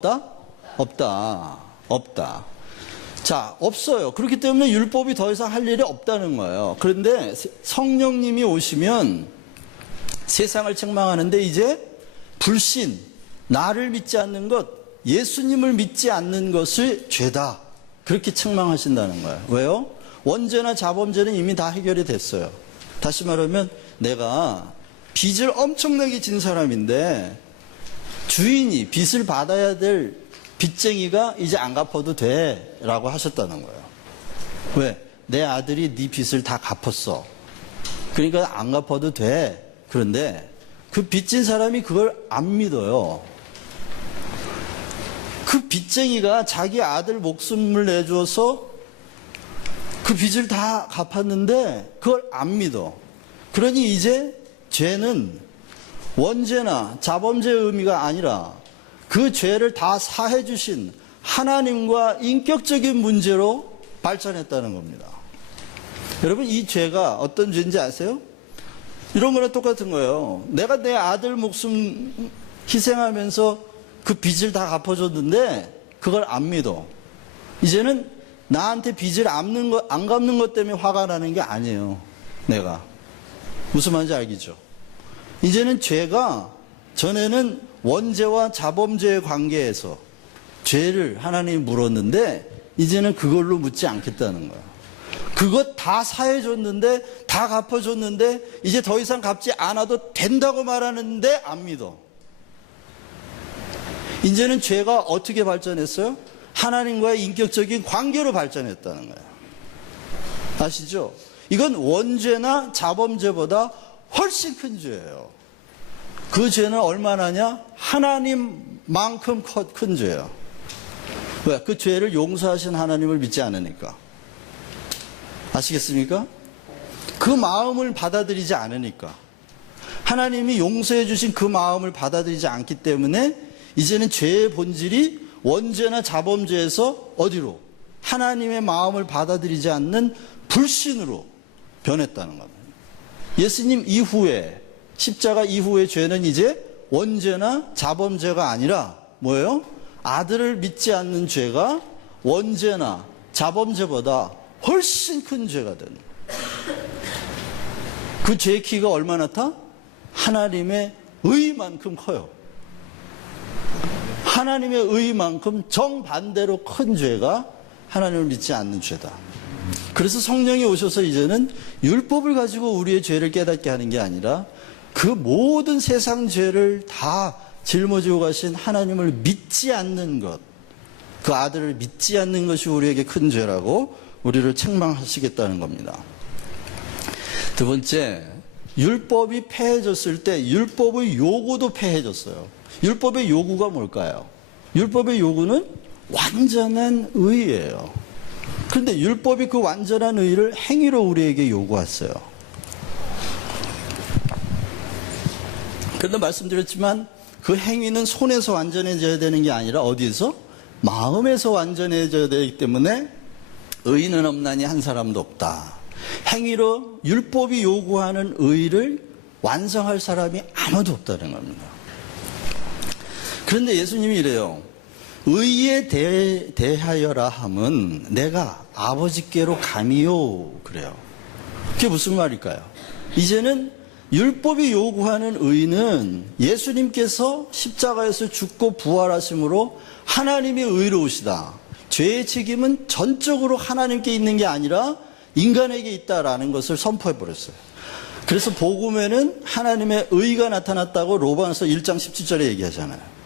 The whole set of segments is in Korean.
없다? 없다. 없다. 자, 없어요. 그렇기 때문에 율법이 더 이상 할 일이 없다는 거예요. 그런데 성령님이 오시면 세상을 책망하는데 이제 불신, 나를 믿지 않는 것, 예수님을 믿지 않는 것을 죄다. 그렇게 책망하신다는 거예요. 왜요? 원죄나 자범죄는 이미 다 해결이 됐어요. 다시 말하면 내가 빚을 엄청나게 진 사람인데 주인이 빚을 받아야 될 빚쟁이가 이제 안 갚아도 돼 라고 하셨다는 거예요. 왜? 내 아들이 네 빚을 다 갚았어. 그러니까 안 갚아도 돼. 그런데 그 빚진 사람이 그걸 안 믿어요. 그 빚쟁이가 자기 아들 목숨을 내줘서 그 빚을 다 갚았는데 그걸 안 믿어. 그러니 이제 죄는 원죄나 자범죄의 의미가 아니라 그 죄를 다 사해 주신 하나님과 인격적인 문제로 발전했다는 겁니다. 여러분, 이 죄가 어떤 죄인지 아세요? 이런 거랑 똑같은 거예요. 내가 내 아들 목숨 희생하면서 그 빚을 다 갚아줬는데 그걸 안 믿어. 이제는 나한테 빚을 안 갚는 것 때문에 화가 나는 게 아니에요. 내가. 무슨 말인지 알겠죠? 이제는 죄가, 전에는 원죄와 자범죄의 관계에서 죄를 하나님이 물었는데 이제는 그걸로 묻지 않겠다는 거야. 그것 다 사해줬는데, 다 갚아줬는데 이제 더 이상 갚지 않아도 된다고 말하는데 안 믿어. 이제는 죄가 어떻게 발전했어요? 하나님과의 인격적인 관계로 발전했다는 거예요. 아시죠? 이건 원죄나 자범죄보다 훨씬 큰 죄예요. 그 죄는 얼마나냐? 하나님만큼 큰 죄예요. 왜? 그 죄를 용서하신 하나님을 믿지 않으니까. 아시겠습니까? 그 마음을 받아들이지 않으니까. 하나님이 용서해 주신 그 마음을 받아들이지 않기 때문에 이제는 죄의 본질이 원죄나 자범죄에서 어디로? 하나님의 마음을 받아들이지 않는 불신으로 변했다는 겁니다. 예수님 이후에, 십자가 이후의 죄는 이제 원죄나 자범죄가 아니라 뭐예요? 아들을 믿지 않는 죄가 원죄나 자범죄보다 훨씬 큰 죄가 되는 거예요. 그 죄의 키가 얼마나 타? 하나님의 의만큼 커요. 하나님의 의만큼 정반대로 큰 죄가 하나님을 믿지 않는 죄다. 그래서 성령이 오셔서 이제는 율법을 가지고 우리의 죄를 깨닫게 하는 게 아니라 그 모든 세상 죄를 다 짊어지고 가신 하나님을 믿지 않는 것, 그 아들을 믿지 않는 것이 우리에게 큰 죄라고 우리를 책망하시겠다는 겁니다. 두 번째, 율법이 폐해졌을 때 율법의 요구도 폐해졌어요. 율법의 요구가 뭘까요? 율법의 요구는 완전한 의예요. 그런데 율법이 그 완전한 의를 행위로 우리에게 요구했어요. 그런데 말씀드렸지만 그 행위는 손에서 완전해져야 되는 게 아니라 어디에서? 마음에서 완전해져야 되기 때문에 의인은 없나니 한 사람도 없다. 행위로 율법이 요구하는 의를 완성할 사람이 아무도 없다는 겁니다. 그런데 예수님이 이래요. 의에 대하여라 함은 내가 아버지께로 감이요. 그래요. 그게 무슨 말일까요? 이제는 율법이 요구하는 의는 예수님께서 십자가에서 죽고 부활하심으로 하나님이 의로우시다. 죄의 책임은 전적으로 하나님께 있는 게 아니라 인간에게 있다라는 것을 선포해버렸어요. 그래서 복음에는 하나님의 의가 나타났다고 로마서 1장 17절에 얘기하잖아요.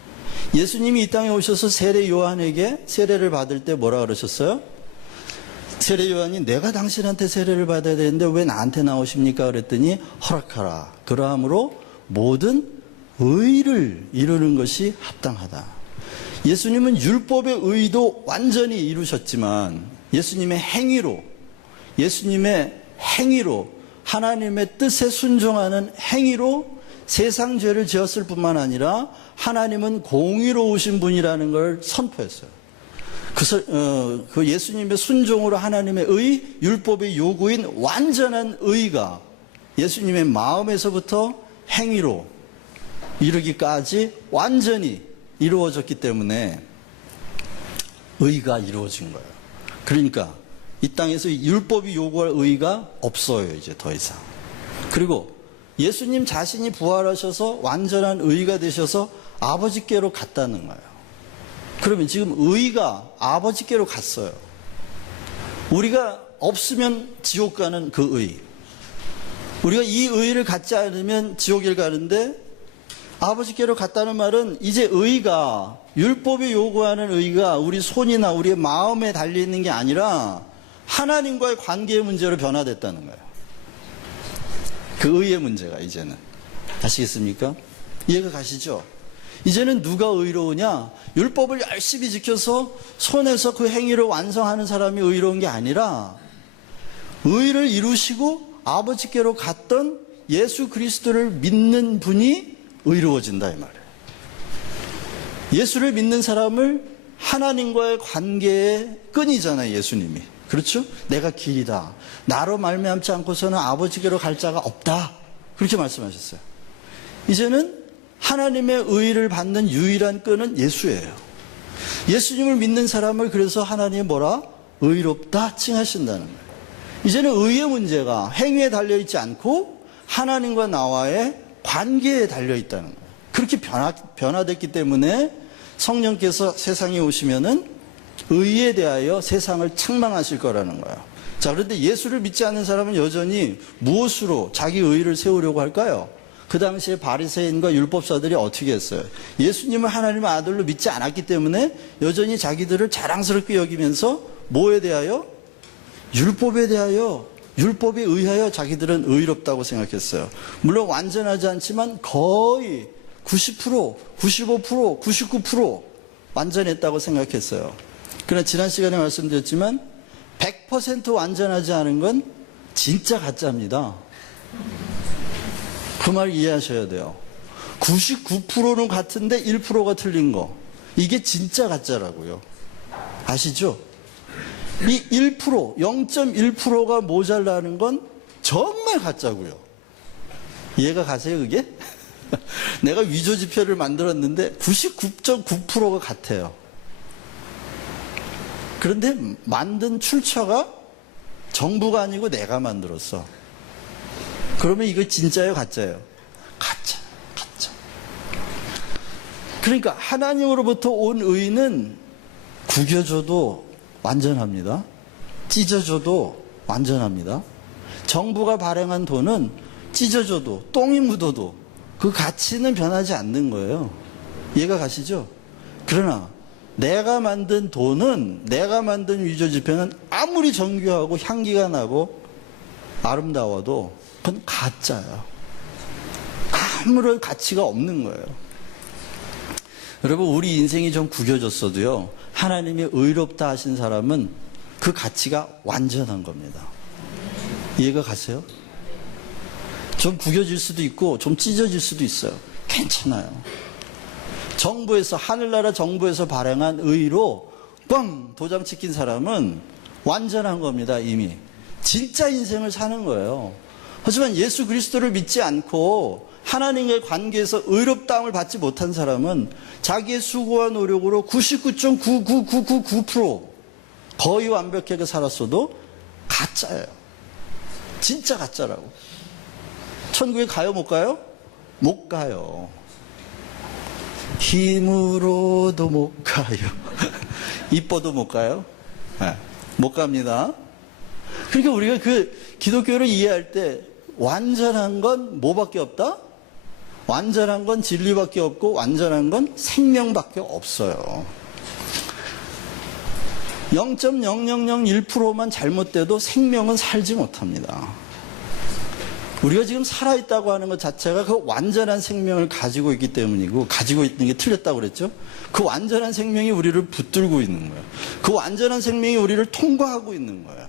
예수님이 이 땅에 오셔서 세례 요한에게 세례를 받을 때 뭐라 그러셨어요? 세례 요한이 내가 당신한테 세례를 받아야 되는데 왜 나한테 나오십니까? 그랬더니 허락하라. 그러함으로 모든 의를 이루는 것이 합당하다. 예수님은 율법의 의도 완전히 이루셨지만 예수님의 행위로 하나님의 뜻에 순종하는 행위로 세상 죄를 지었을 뿐만 아니라 하나님은 공의로우신 분이라는 걸 선포했어요. 그 예수님의 순종으로 하나님의 의, 율법의 요구인 완전한 의가 예수님의 마음에서부터 행위로 이르기까지 완전히 이루어졌기 때문에 의가 이루어진 거예요. 그러니까 이 땅에서 율법이 요구할 의가 없어요, 이제 더 이상. 그리고 예수님 자신이 부활하셔서 완전한 의가 되셔서 아버지께로 갔다는 거예요. 그러면 지금 의가 아버지께로 갔어요. 우리가 없으면 지옥 가는 그 의. 우리가 이 의를 갖지 않으면 지옥에 가는데 아버지께로 갔다는 말은 이제 의가, 율법이 요구하는 의가 우리 손이나 우리의 마음에 달려있는 게 아니라 하나님과의 관계의 문제로 변화됐다는 거예요. 그 의의 문제가 이제는. 아시겠습니까? 이해가 가시죠? 이제는 누가 의로우냐? 율법을 열심히 지켜서 손에서 그 행위를 완성하는 사람이 의로운 게 아니라 의를 이루시고 아버지께로 갔던 예수 그리스도를 믿는 분이 의로워진다 이 말이에요. 예수를 믿는 사람을 하나님과의 관계의 끈이잖아요, 예수님이. 그렇죠? 내가 길이다. 나로 말미암지 않고서는 아버지께로 갈 자가 없다. 그렇게 말씀하셨어요. 이제는 하나님의 의를 받는 유일한 끈은 예수예요. 예수님을 믿는 사람을 그래서 하나님이 뭐라? 의롭다 칭하신다는 거예요. 이제는 의의 문제가 행위에 달려있지 않고 하나님과 나와의 관계에 달려있다는 거예요. 그렇게 변화됐기 때문에 성령께서 세상에 오시면은 의에 대하여 세상을 책망하실 거라는 거예요. 자, 그런데 예수를 믿지 않는 사람은 여전히 무엇으로 자기 의를 세우려고 할까요? 그 당시에 바리새인과 율법사들이 어떻게 했어요? 예수님을 하나님의 아들로 믿지 않았기 때문에 여전히 자기들을 자랑스럽게 여기면서 뭐에 대하여? 율법에 대하여, 율법에 의하여 자기들은 의롭다고 생각했어요. 물론 완전하지 않지만 거의 90%, 95%, 99% 완전했다고 생각했어요. 그러나 지난 시간에 말씀드렸지만 100% 완전하지 않은 건 진짜 가짜입니다. 그 말 이해하셔야 돼요. 99%는 같은데 1%가 틀린 거. 이게 진짜 가짜라고요. 아시죠? 이 1%, 0.1%가 모자라는 건 정말 가짜고요. 이해가 가세요, 그게? 내가 위조지표를 만들었는데 99.9%가 같아요. 그런데 만든 출처가 정부가 아니고 내가 만들었어. 그러면 이거 진짜예요, 가짜예요? 가짜. 그러니까 하나님으로부터 온 의는 구겨져도 완전합니다. 찢어져도 완전합니다. 정부가 발행한 돈은 찢어져도 똥이 묻어도 그 가치는 변하지 않는 거예요. 이해가 가시죠? 그러나 내가 만든 돈은, 내가 만든 위조지표는 아무리 정교하고 향기가 나고 아름다워도 그건 가짜예요. 아무런 가치가 없는 거예요. 여러분, 우리 인생이 좀 구겨졌어도요, 하나님이 의롭다 하신 사람은 그 가치가 완전한 겁니다. 이해가 가세요? 좀 구겨질 수도 있고 좀 찢어질 수도 있어요. 괜찮아요. 정부에서, 하늘나라 정부에서 발행한 의로 꽝 도장 찍힌 사람은 완전한 겁니다. 이미 진짜 인생을 사는 거예요. 하지만 예수 그리스도를 믿지 않고 하나님과의 관계에서 의롭다함을 받지 못한 사람은 자기의 수고와 노력으로 99.99999% 거의 완벽하게 살았어도 가짜예요. 진짜 가짜라고. 천국에 가요, 못 가요? 못 가요. 힘으로도 못 가요. 이뻐도 못 가요? 네, 못 갑니다. 그러니까 우리가 그 기독교를 이해할 때 완전한 건 뭐밖에 없다? 완전한 건 진리밖에 없고 완전한 건 생명밖에 없어요. 0.0001%만 잘못돼도 생명은 살지 못합니다. 우리가 지금 살아있다고 하는 것 자체가 그 완전한 생명을 가지고 있기 때문이고, 가지고 있는 게 틀렸다고 그랬죠? 그 완전한 생명이 우리를 붙들고 있는 거예요. 그 완전한 생명이 우리를 통과하고 있는 거예요.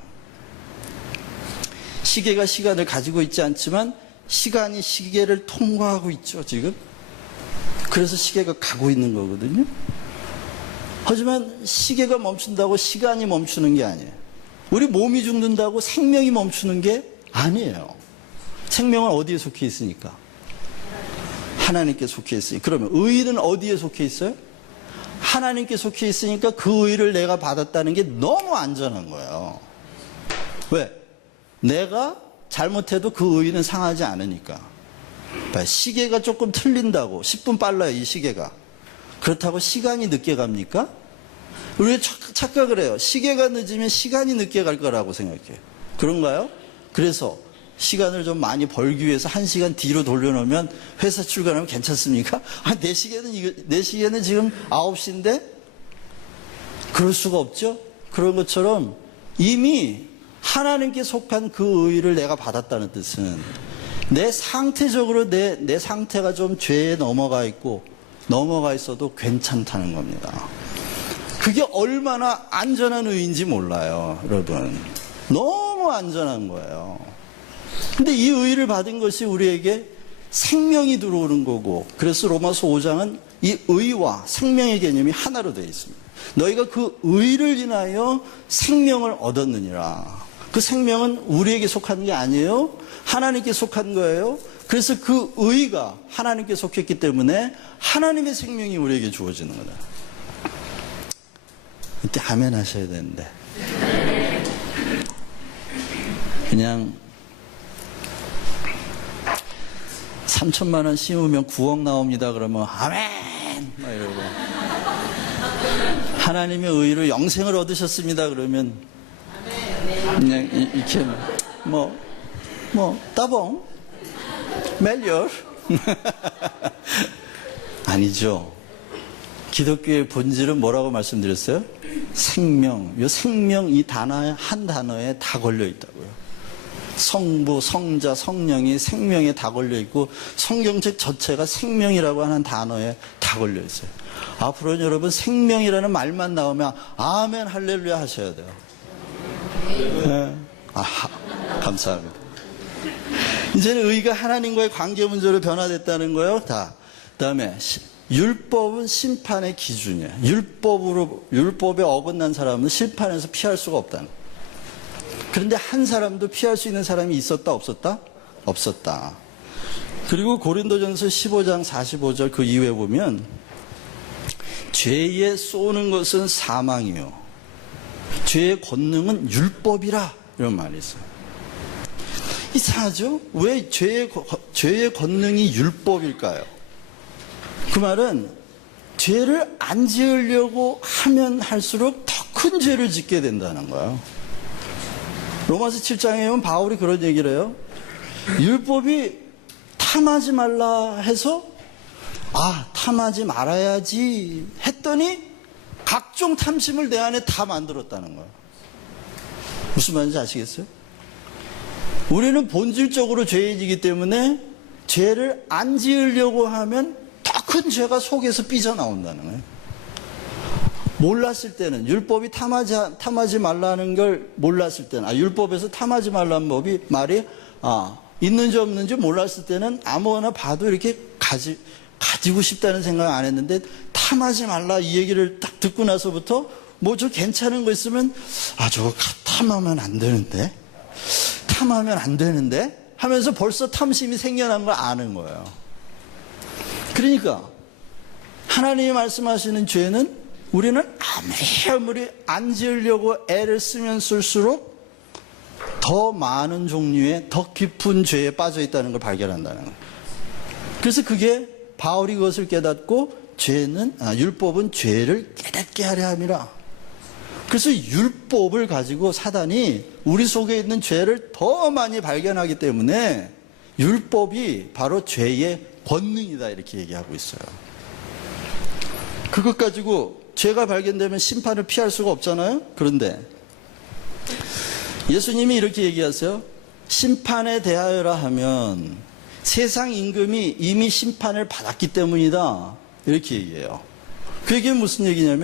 시계가 시간을 가지고 있지 않지만 시간이 시계를 통과하고 있죠, 지금. 그래서 시계가 가고 있는 거거든요. 하지만 시계가 멈춘다고 시간이 멈추는 게 아니에요. 우리 몸이 죽는다고 생명이 멈추는 게 아니에요. 생명은 어디에 속해 있으니까? 하나님께 속해 있으니. 그러면 의는 어디에 속해 있어요? 하나님께 속해 있으니까 그 의를 내가 받았다는 게 너무 안전한 거예요. 왜? 내가 잘못해도 그 의는 상하지 않으니까. 시계가 조금 틀린다고 10분 빨라요, 이 시계가. 그렇다고 시간이 늦게 갑니까? 우리가 착각을 해요. 시계가 늦으면 시간이 늦게 갈 거라고 생각해요. 그런가요? 그래서 시간을 좀 많이 벌기 위해서 1시간 뒤로 돌려놓으면 회사 출근하면 괜찮습니까? 내 시계는 지금 9시인데? 그럴 수가 없죠? 그런 것처럼 이미 하나님께 속한 그 의를 내가 받았다는 뜻은 내 상태적으로 내 상태가 좀 죄에 넘어가 있어도 괜찮다는 겁니다. 그게 얼마나 안전한 의인지 몰라요, 여러분. 너무 안전한 거예요. 근데 이 의를 받은 것이 우리에게 생명이 들어오는 거고, 그래서 로마서 5장은 이 의와 생명의 개념이 하나로 되어 있습니다. 너희가 그 의를 인하여 생명을 얻었느니라. 그 생명은 우리에게 속한 게 아니에요. 하나님께 속한 거예요. 그래서 그 의가 하나님께 속했기 때문에 하나님의 생명이 우리에게 주어지는 거다. 이때 아멘 하셔야 되는데. 그냥 3천만 원 심으면 9억 나옵니다. 그러면 아멘! 막 이러고. 하나님의 의로 영생을 얻으셨습니다. 그러면 그냥 이렇게 따봉 멜리얼 아니죠. 기독교의 본질은 뭐라고 말씀드렸어요? 생명. 이 생명 이 단어 한 단어에 다 걸려 있다고요. 성부, 성자, 성령이 생명에 다 걸려 있고 성경책 전체가 생명이라고 하는 단어에 다 걸려 있어요. 앞으로는 여러분 생명이라는 말만 나오면 아멘 할렐루야 하셔야 돼요. 네. 감사합니다. 이제는 의가 하나님과의 관계 문제로 변화됐다는 거예요. 그다음에 율법은 심판의 기준이에요. 율법에 어긋난 사람은 심판에서 피할 수가 없다는 거예요. 그런데 한 사람도 피할 수 있는 사람이 있었다 없었다? 없었다. 그리고 고린도전서 15장 45절 그 이후에 보면 죄에 쏘는 것은 사망이요 죄의 권능은 율법이라 이런 말이 있어요. 이상하죠? 왜 죄의 권능이 율법일까요? 그 말은 죄를 안 지으려고 하면 할수록 더 큰 죄를 짓게 된다는 거예요. 로마서 7장에 보면 바울이 그런 얘기를 해요. 율법이 탐하지 말라 해서 탐하지 말아야지 했더니 각종 탐심을 내 안에 다 만들었다는 거예요. 무슨 말인지 아시겠어요? 우리는 본질적으로 죄인이기 때문에 죄를 안 지으려고 하면 더 큰 죄가 속에서 삐져나온다는 거예요. 몰랐을 때는 율법이 탐하지 말라는 걸 몰랐을 때는 율법에서 탐하지 말라는 말이 있는지 없는지 몰랐을 때는 아무거나 봐도 이렇게 가지고 싶다는 생각 안 했는데 탐하지 말라 이 얘기를 딱 듣고 나서부터 저 괜찮은 거 있으면 저거 탐하면 안 되는데 하면서 벌써 탐심이 생겨난 걸 아는 거예요. 그러니까 하나님이 말씀하시는 죄는 우리는 아무리 안 지으려고 애를 쓰면 쓸수록 더 많은 종류의 더 깊은 죄에 빠져 있다는 걸 발견한다는 거예요. 그래서 그게 바울이 그것을 깨닫고 율법은 죄를 깨닫게 하려 함이라. 그래서 율법을 가지고 사단이 우리 속에 있는 죄를 더 많이 발견하기 때문에 율법이 바로 죄의 권능이다 이렇게 얘기하고 있어요. 그것 가지고 죄가 발견되면 심판을 피할 수가 없잖아요. 그런데 예수님이 이렇게 얘기하세요. 심판에 대하여라 하면 세상 임금이 이미 심판을 받았기 때문이다 이렇게 얘기해요. 그 얘기는 무슨 얘기냐면